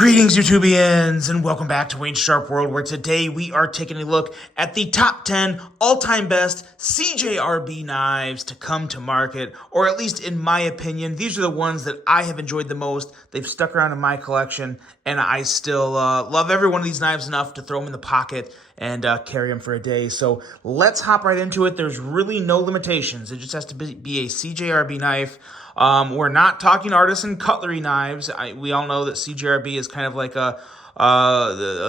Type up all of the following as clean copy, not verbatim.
Greetings, YouTubians, and welcome back to Wayne's Sharp World, where today we are taking a look at the top 10 all-time best CJRB knives to come to market, or at least in my opinion, these are the ones that I have enjoyed the most. They've stuck around in my collection, and I still love every one of these knives enough to throw them in the pocket and carry them for a day. So let's hop right into it. There's really no limitations. It just has to be a CJRB knife. We're not talking artisan cutlery knives. We all know that CJRB is kind of like a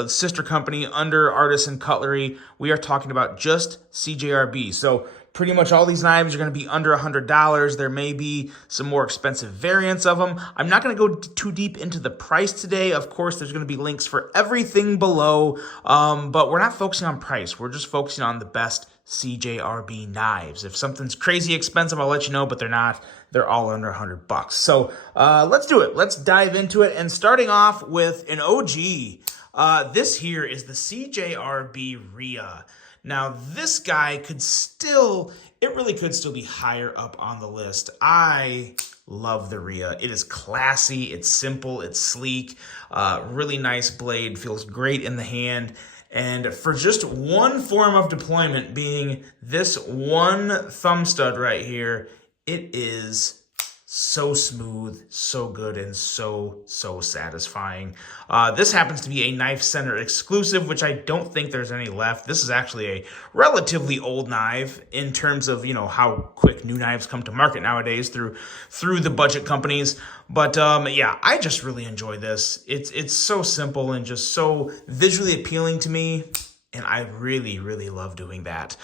sister company under Artisan Cutlery. We are talking about just CJRB. So pretty much all these knives are going to be under $100. There may be some more expensive variants of them. I'm not going to go too deep into the price today. Of course, there's going to be links for everything below, but we're not focusing on price. We're just focusing on the best CJRB knives. If something's crazy expensive, I'll let you know, but they're not. They're all under $100. So let's do it. Let's dive into it. And starting off with an OG, this here is the Cjrb Rhea. Now, this guy it really could still be higher up on the list. I love the Rhea. It is classy, it's simple, it's sleek, really nice blade, feels great in the hand. And for just one form of deployment, being this one thumb stud right here, it is so smooth, so good, and so satisfying. This happens to be a Knife Center exclusive, which I don't think there's any left. This is actually a relatively old knife in terms of, how quick new knives come to market nowadays through the budget companies. But yeah, I just really enjoy this. It's so simple and just so visually appealing to me. And I really love doing that.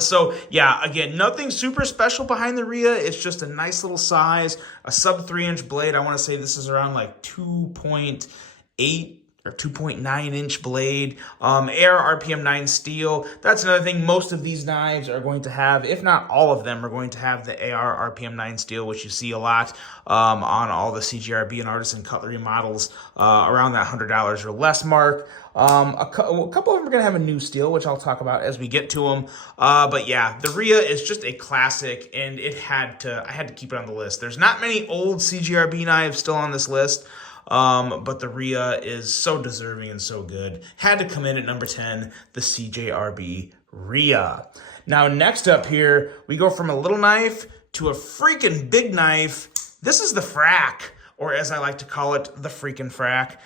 So yeah, again, nothing super special behind the Rhea. It's just a nice little size, a sub 3-inch blade. I want to say this is around like 2.8 or 2.9-inch blade. AR RPM 9 steel. That's another thing. Most of these knives are going to have, if not all of them, are going to have the AR RPM 9 steel, which you see a lot on all the CJRB and Artisan Cutlery models around that $100 or less mark. A couple of them are going to have a new steel, which I'll talk about as we get to them. But yeah, the Rhea is just a classic, and I had to keep it on the list. There's not many old CJRB knives still on this list. But the Rhea is so deserving and so good. Had to come in at number 10, the CJRB Rhea. Now, next up here, we go from a little knife to a freaking big knife. This is the Frack, or as I like to call it, the freaking Frack.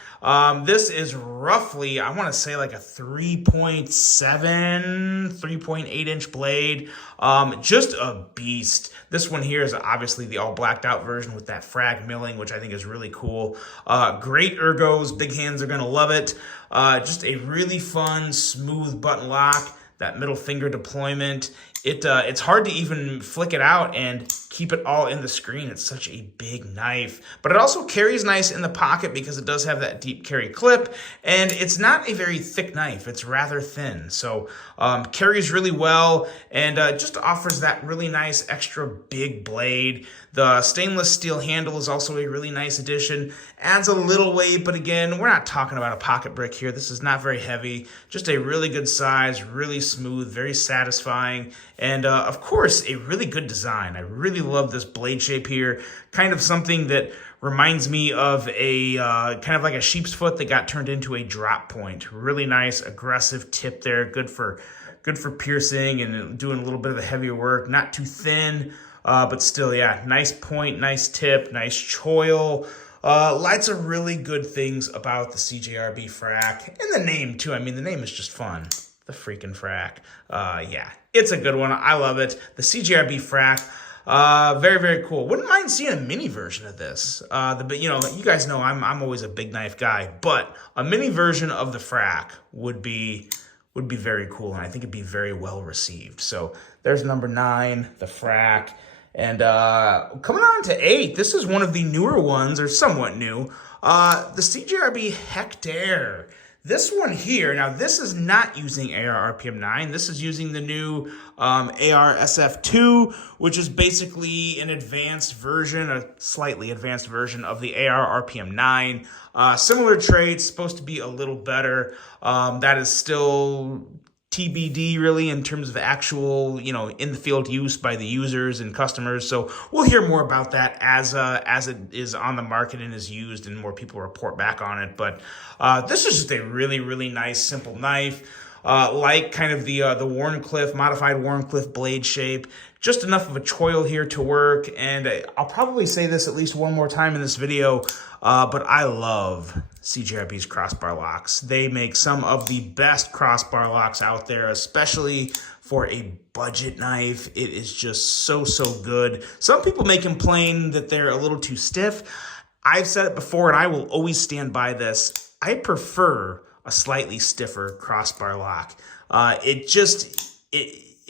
This is roughly, I want to say like a 3.8-inch blade. Just a beast. This one here is obviously the all blacked out version with that frag milling, which I think is really cool. Great ergos, big hands are going to love it. Just a really fun, smooth button lock. That middle finger deployment. It's hard to even flick it out and keep it all in the screen. It's such a big knife, but it also carries nice in the pocket because it does have that deep carry clip, and it's not a very thick knife. It's rather thin, so carries really well, and just offers that really nice extra big blade. The stainless steel handle is also a really nice addition. Adds a little weight, but again, we're not talking about a pocket brick here. This is not very heavy. Just a really good size, really smooth, very satisfying, and of course, a really good design. I really love this blade shape here. Kind of something that reminds me of a kind of like a sheep's foot that got turned into a drop point. Really nice, aggressive tip there. Good for piercing and doing a little bit of the heavier work. Not too thin, but still, yeah, nice point, nice tip, nice choil. Lots of really good things about the CJRB Frack. And the name, too. I mean, the name is just fun. The freaking Frack. Yeah, it's a good one. I love it. The CJRB Frack. Very cool. Wouldn't mind seeing a mini version of this. You guys know I'm always a big knife guy, but a mini version of the Frack would be very cool, and I think it'd be very well received. So there's number 9, the Frack. And coming on to 8, this is one of the newer ones, or somewhat new, the CJRB Hector. This one here, now this is not using AR RPM 9. This is using the new AR SF2, which is basically an advanced version, a slightly advanced version of the AR RPM 9. Similar traits, supposed to be a little better. That is still TBD really in terms of actual, in the field use by the users and customers. So we'll hear more about that as it is on the market and is used and more people report back on it. But this is just a really, really nice, simple knife. Like kind of the Wharncliffe, modified Wharncliffe blade shape. Just enough of a choil here to work. And I'll probably say this at least one more time in this video, but I love Cjrb's crossbar locks. They make some of the best crossbar locks out there, especially for a budget knife. It is just so, so good. Some people may complain that they're a little too stiff. I've said it before, and I will always stand by this. I prefer a slightly stiffer crossbar lock.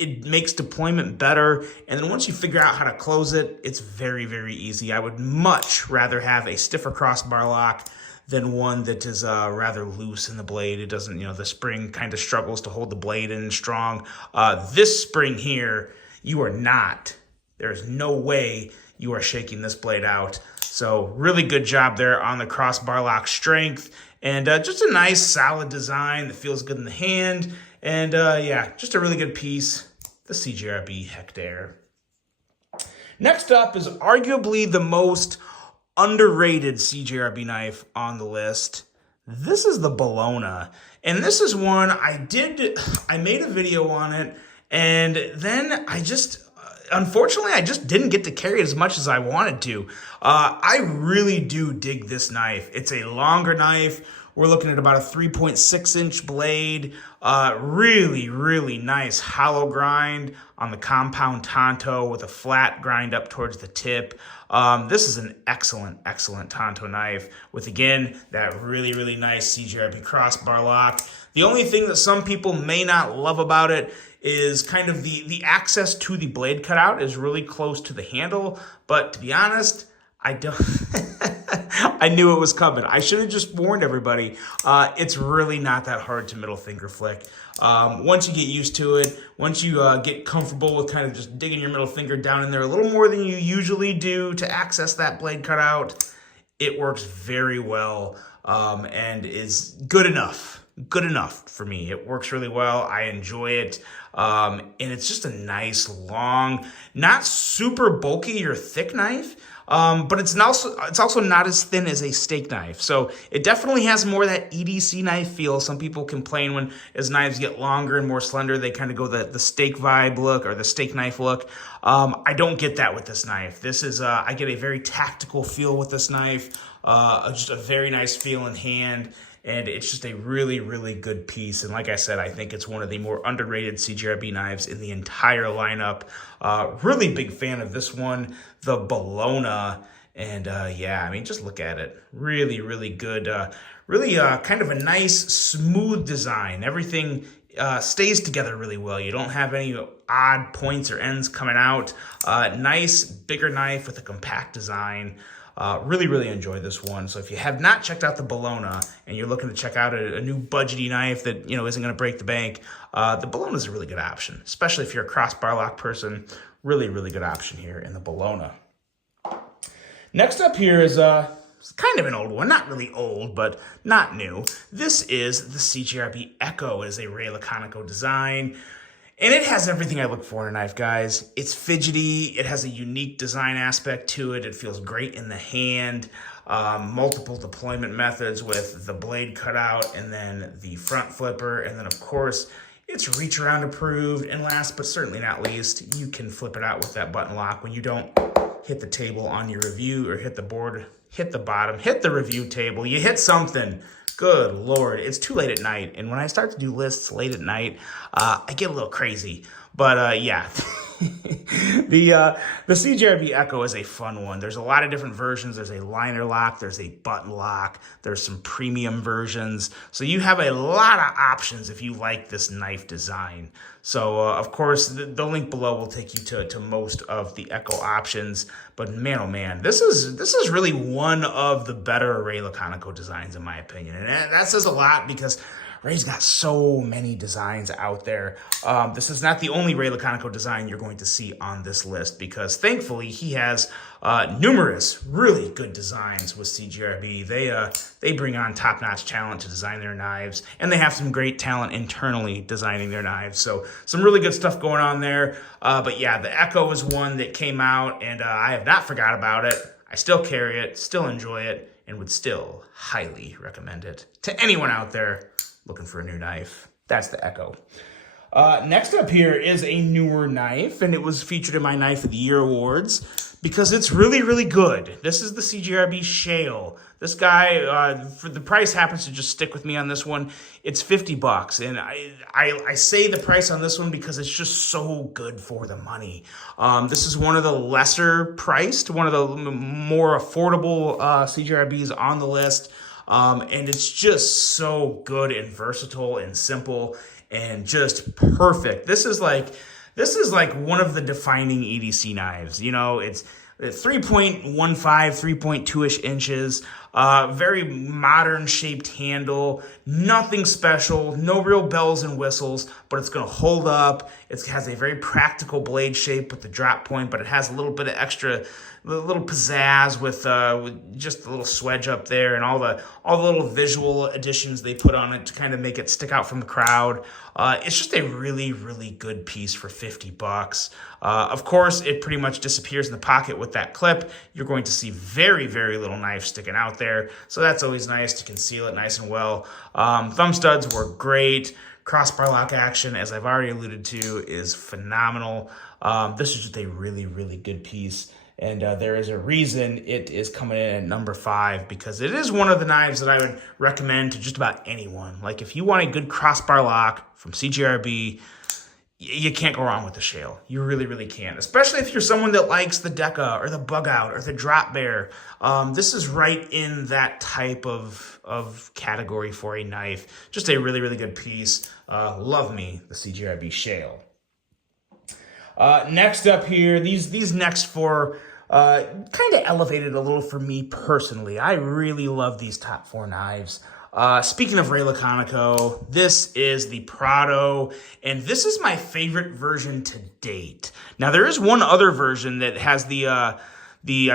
It makes deployment better, and then once you figure out how to close it, it's very, very easy. I would much rather have a stiffer crossbar lock than one that is rather loose in the blade. It doesn't, the spring kind of struggles to hold the blade in strong. This spring here, there's no way you are shaking this blade out. So really good job there on the crossbar lock strength. And just a nice solid design that feels good in the hand. And yeah, just a really good piece, the Cjrb Hector. Next up is arguably the most underrated Cjrb knife on the list. This is the Bologna. And this is one I made a video on it, and then unfortunately, I just didn't get to carry it as much as I wanted to. I really do dig this knife. It's a longer knife. We're looking at about a 3.6-inch blade. Really, really nice hollow grind on the compound Tonto with a flat grind up towards the tip. This is an excellent, excellent Tonto knife with, again, that really, really nice Cjrb crossbar lock. The only thing that some people may not love about it is kind of the access to the blade cutout is really close to the handle. But to be honest, I don't. I knew it was coming. I should have just warned everybody. It's really not that hard to middle finger flick. Once you get used to it, once you get comfortable with kind of just digging your middle finger down in there a little more than you usually do to access that blade cutout, it works very well and is good enough. Good enough for me. It works really well. I enjoy it. And it's just a nice, long, not super bulky or thick knife. But it's also not as thin as a steak knife. So it definitely has more of that EDC knife feel. Some people complain as knives get longer and more slender, they kind of go the steak vibe look or the steak knife look. I don't get that with this knife. This is, I get a very tactical feel with this knife, just a very nice feel in hand. And it's just a really, really good piece. And like I said, I think it's one of the more underrated Cjrb knives in the entire lineup. Really big fan of this one, the Bologna. And yeah, I mean, just look at it. Really, really good. Really kind of a nice, smooth design. Everything stays together really well. You don't have any odd points or ends coming out. Nice, bigger knife with a compact design. Really, really enjoy this one. So if you have not checked out the Bologna and you're looking to check out a new budgety knife that, isn't going to break the bank, the Bologna is a really good option, especially if you're a crossbar lock person. Really, really good option here in the Bologna. Next up here is kind of an old one. Not really old, but not new. This is the Cjrb Echo. It is a Ray Laconico design. And it has everything I look for in a knife, guys. It's fidgety. It has a unique design aspect to it. It feels great in the hand. Multiple deployment methods with the blade cutout and then the front flipper. And then, of course, it's reach around approved. And last but certainly not least, you can flip it out with that button lock when you don't hit the table on your review or hit the board, hit the bottom, hit the review table. You hit something. Good Lord, it's too late at night. And when I start to do lists late at night, I get a little crazy. But yeah, the Cjrb Echo is a fun one. There's a lot of different versions. There's a liner lock, there's a button lock, there's some premium versions. So you have a lot of options if you like this knife design. So of course, the link below will take you to most of the Echo options. But man, oh man, this is really one of the better Ray Laconico designs in my opinion. And that says a lot because Ray's got so many designs out there. This is not the only Ray Laconico design you're going going to see on this list, because thankfully he has numerous really good designs with Cjrb. They bring on top-notch talent to design their knives, and they have some great talent internally designing their knives. So some really good stuff going on there. But yeah, the Echo is one that came out, and I have not forgot about it. I still carry it, still enjoy it, and would still highly recommend it to anyone out there looking for a new knife. That's the Echo. Next up here is a newer knife, and it was featured in my Knife of the Year awards because it's really, really good. This is the Cjrb Shale. This guy, for the price, happens to just stick with me on this one. It's $50, and I say the price on this one because it's just so good for the money. This is one of the lesser priced, one of the more affordable Cjrbs on the list, and it's just so good and versatile and simple and just perfect. This is like one of the defining EDC knives. You know, it's 3.15, 3.2-ish inches, very modern shaped handle, nothing special, no real bells and whistles, but it's gonna hold up. It has a very practical blade shape with the drop point, but it has a little bit of extra, little pizzazz with just a little swedge up there, and all the little visual additions they put on it to kind of make it stick out from the crowd. It's just a really, really good piece for $50. Of course, it pretty much disappears in the pocket with that clip. You're going to see very, very little knife sticking out there, so that's always nice to conceal it nice and well. Thumb studs were great. Crossbar lock action, as I've already alluded to, is phenomenal. This is just a really, really good piece. And there is a reason it is coming in at number 5, because it is one of the knives that I would recommend to just about anyone. Like, if you want a good crossbar lock from Cjrb, you can't go wrong with the Shale. You really, really can't. Especially if you're someone that likes the Deca or the Bug Out or the Drop Bear. This is right in that type of category for a knife. Just a really, really good piece. Love me the Cjrb Shale. Next up here, these next 4 kind of elevated a little for me personally. I really love these top 4 knives. Speaking of Ray Laconico, this is the Prado, and this is my favorite version to date. Now, there is one other version that has I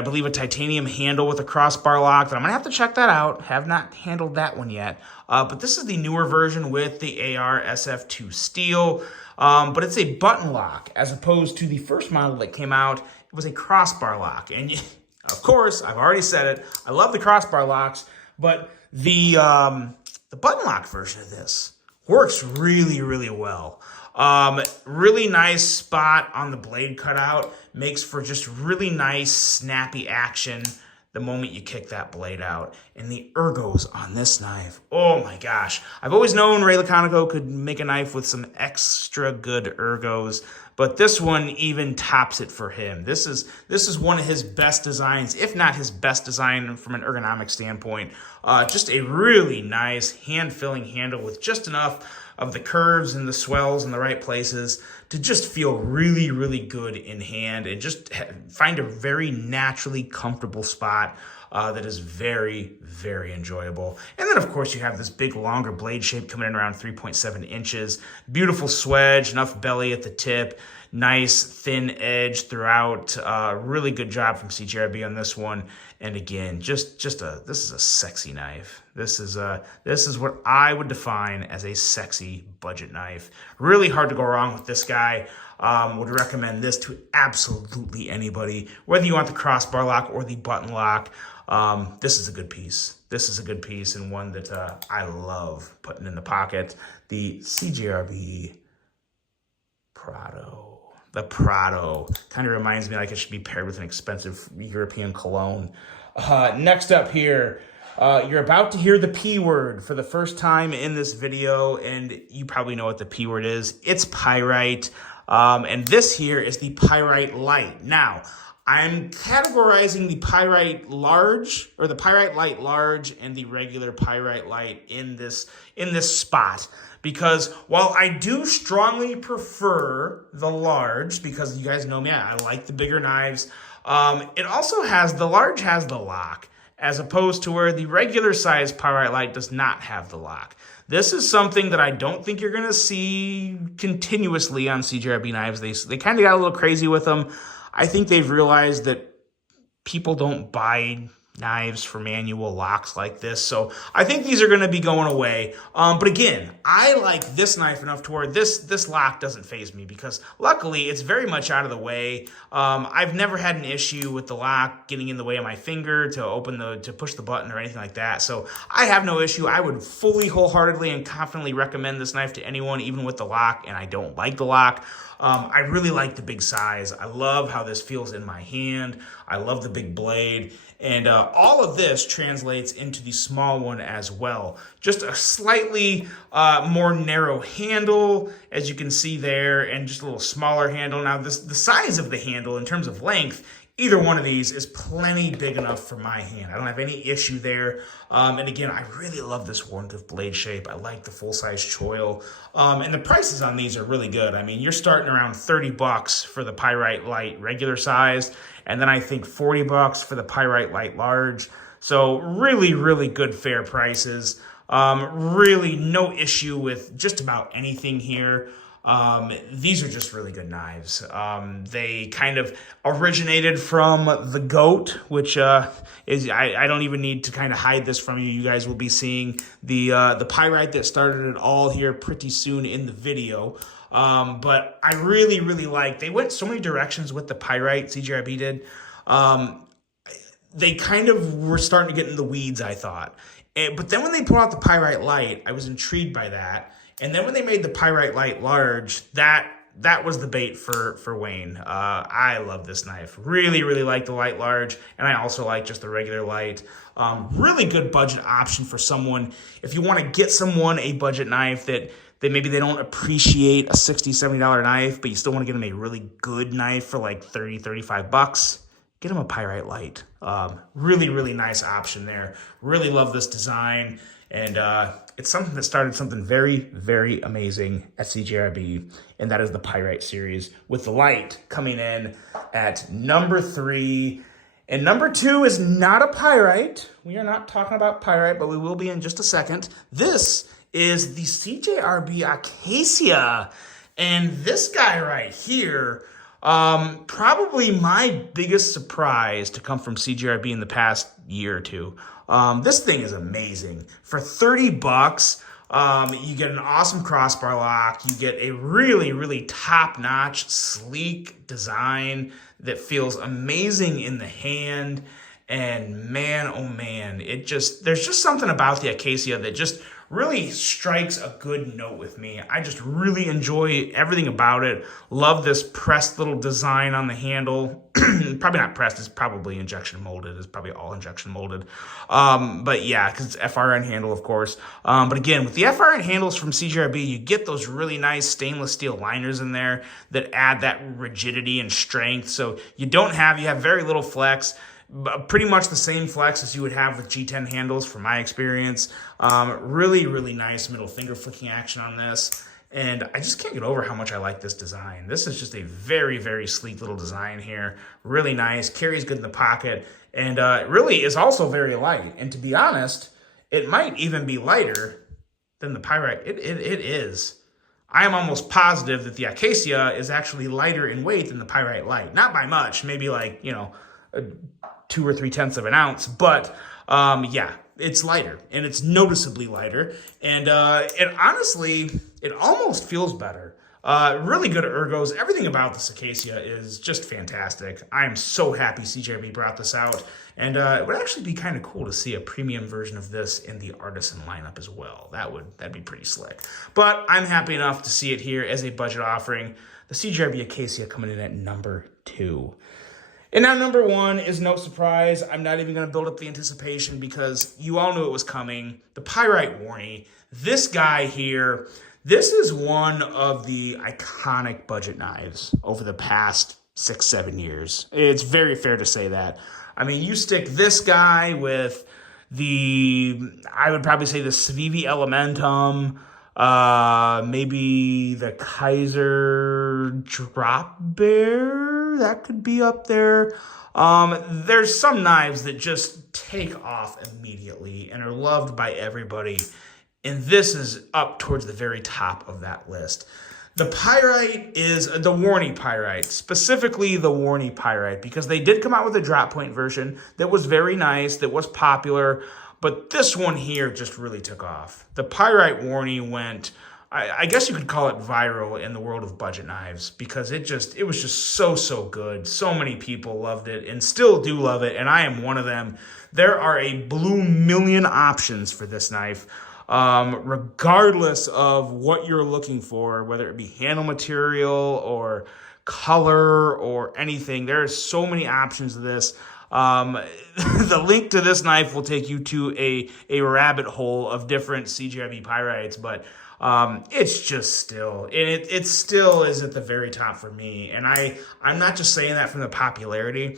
believe, a titanium handle with a crossbar lock, that I'm gonna have to check that out. Have not handled that one yet. But this is the newer version with the AR SF2 steel. But it's a button lock, as opposed to the first model that came out. It was a crossbar lock. And of course, I've already said it, I love the crossbar locks, but the button lock version of this works really, really well. Really nice spot on the blade cutout, makes for just really nice, snappy action the moment you kick that blade out. And the ergos on this knife, oh my gosh. I've always known Ray Laconico could make a knife with some extra good ergos, but this one even tops it for him. This is one of his best designs, if not his best design from an ergonomic standpoint. Just a really nice hand-filling handle with just enough of the curves and the swells in the right places to just feel really, really good in hand, and just find a very naturally comfortable spot that is very, very enjoyable. And then, of course, you have this big, longer blade shape coming in around 3.7 inches. Beautiful swedge, enough belly at the tip. Nice thin edge throughout. Really good job from Cjrb on this one. And again, this is a sexy knife. This is what I would define as a sexy budget knife. Really hard to go wrong with this guy. Would recommend this to absolutely anybody, whether you want the crossbar lock or the button lock. This is a good piece. This is a good piece, and one that I love putting in the pocket. The Cjrb Prado. The Prado kind of reminds me like it should be paired with an expensive European cologne. Next up here, you're about to hear the P word for the first time in this video, and you probably know what the P word is. It's pyrite, and this here is the Pyrite Light. Now, I'm categorizing the Pyrite Large, or the Pyrite Light Large, and the regular Pyrite Light in this spot. Because while I do strongly prefer the large, because you guys know me, I like the bigger knives, it also has, the large has the lock, as opposed to where the regular size Pyrite Light does not have the lock. This is something that I don't think you're going to see continuously on Cjrb knives. They kind of got a little crazy with them. I think they've realized that people don't buy knives for manual locks like this. So I think these are going to be going away. But again, I like this knife enough to where this lock doesn't faze me because luckily it's very much out of the way. I've never had an issue with the lock getting in the way of my finger to push the button or anything like that. So I have no issue. I would fully, wholeheartedly and confidently recommend this knife to anyone, even with the lock, and I don't like the lock. I really like the big size. I love how this feels in my hand. I love the big blade. And all of this translates into the small one as well. Just a slightly more narrow handle, as you can see there, and just a little smaller handle. Now, the size of the handle in terms of length, either one of these is plenty big enough for my hand. I don't have any issue there. And again, I really love this Warmtooth blade shape. I like the full-size choil. And the prices on these are really good. I mean, you're starting around $30 for the Pyrite Light regular size, and then I think $40 for the Pyrite Light large. So really, really good fair prices. Really no issue with just about anything here. These are just really good knives. They kind of originated from the GOAT, which is I don't even need to kind of hide this from you. You guys will be seeing the Pyrite that started it all here pretty soon in the video. But I really, really like, they went so many directions with the Pyrite, Cjrb did. They kind of were starting to get in the weeds, I thought. But then when they put out the Pyrite Light, I was intrigued by that. And then when they made the Pyrite Light large, that was the bait for Wayne. I love this knife. Really, really like the light large, and I also like just the regular light. Really good budget option for someone. If you want to get someone a budget knife that maybe they don't appreciate a $60, $70 knife, but you still want to get them a really good knife for like $30, $35, get them a Pyrite Light. Really, really nice option there. Really love this design. And it's something that started something very, very amazing at Cjrb, and that is the Pyrite series, with the light coming in at number 3. And number 2 is not a Pyrite. We are not talking about Pyrite, but we will be in just a second. This is the Cjrb Acacia. And this guy right here, probably my biggest surprise to come from Cjrb in the past year or two. This thing is amazing. For $30, you get an awesome crossbar lock. You get a really, really top-notch, sleek design that feels amazing in the hand. And man, oh man, there's just something about the Acacia that just really strikes a good note with me. I just really enjoy everything about it. Love this pressed little design on the handle. Probably not pressed, it's probably injection molded. It's probably all injection molded. But yeah, because it's FRN handle, of course. But again, with the FRN handles from Cjrb, you get those really nice stainless steel liners in there that add that rigidity and strength. So you have very little flex. Pretty much the same flex as you would have with G10 handles from my experience. Really, really nice middle finger flicking action on this. And I just can't get over how much I like this design. This is just a very, very sleek little design here. Really nice, carries good in the pocket, and really is also very light. And to be honest, it might even be lighter than the Pyrite. It is. I am almost positive that the Acacia is actually lighter in weight than the Pyrite Light. Not by much, maybe like, 2 or 3/10 of an ounce, but yeah, it's lighter, and it's noticeably lighter, and it almost feels better. Really good ergos. Everything about this Acacia is just fantastic. I am so happy Cjrb brought this out, and it would actually be kind of cool to see a premium version of this in the Artisan lineup as well. That'd be pretty slick. But I'm happy enough to see it here as a budget offering. The Cjrb Acacia coming in at number 2. And now number 1 is no surprise. I'm not even going to build up the anticipation because you all knew it was coming. The Pyrite Warnie. This guy here, this is one of the iconic budget knives over the past 6-7 years. It's very fair to say that. I mean, you stick this guy with I would probably say the Cjrb Elementum, maybe the Kaiser Drop Bear, that could be up there. There's some knives that just take off immediately and are loved by everybody, and this is up towards the very top of that list. The pyrite is the Warney pyrite, specifically the Warney pyrite, because they did come out with a drop point version that was very nice, that was popular, but this one here just really took off. The pyrite Warney went, I guess you could call it viral in the world of budget knives, because it was just so good. So many people loved it and still do love it, and I am one of them. There are a blue million options for this knife. Regardless of what you're looking for, whether it be handle material or color or anything, there are so many options of this. The link to this knife will take you to a rabbit hole of different Cjrb pyrites, but it's just still, and it still is at the very top for me. And I'm not just saying that from the popularity.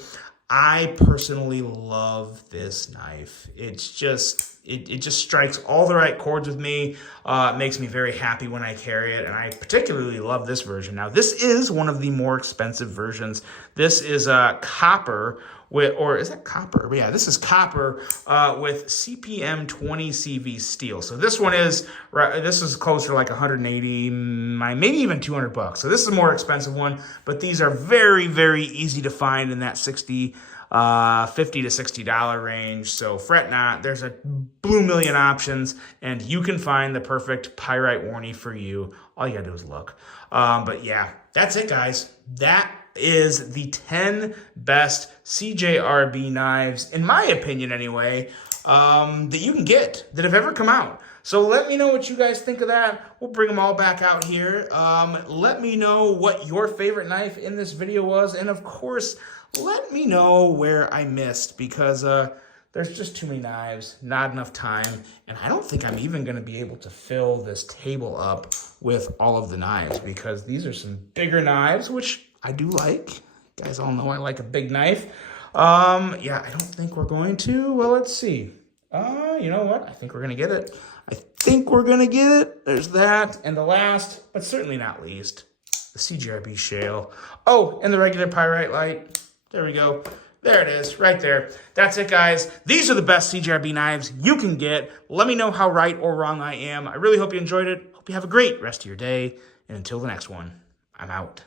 I personally love this knife. It's just, it just strikes all the right chords with me. It makes me very happy when I carry it, and I particularly love this version. Now, this is one of the more expensive versions. This is copper with, or is that copper? Yeah, this is copper with CPM 20 CV steel. So this one is, this is closer to like 180, maybe even $200. So this is a more expensive one, but these are very easy to find in that $50 to $60 range. So fret not, there's a blue million options, and you can find the perfect pyrite Warney for you. All you gotta do is look. But yeah, that's it, guys. That is the 10 best Cjrb knives, in my opinion anyway, that you can get, that have ever come out. So let me know what you guys think of that. We'll bring them all back out here. Let me know what your favorite knife in this video was, and of course, let me know where I missed, because there's just too many knives, not enough time, and I don't think I'm even going to be able to fill this table up with all of the knives, because these are some bigger knives, which I do like. You guys all know I like a big knife. Yeah, I don't think we're going to. Well, let's see. You know what? I think we're going to get it. I think we're going to get it. There's that. And the last, but certainly not least, the Cjrb shale. Oh, and the regular pyrite light. There we go. There it is, right there. That's it, guys. These are the best Cjrb knives you can get. Let me know how right or wrong I am. I really hope you enjoyed it. Hope you have a great rest of your day. And until the next one, I'm out.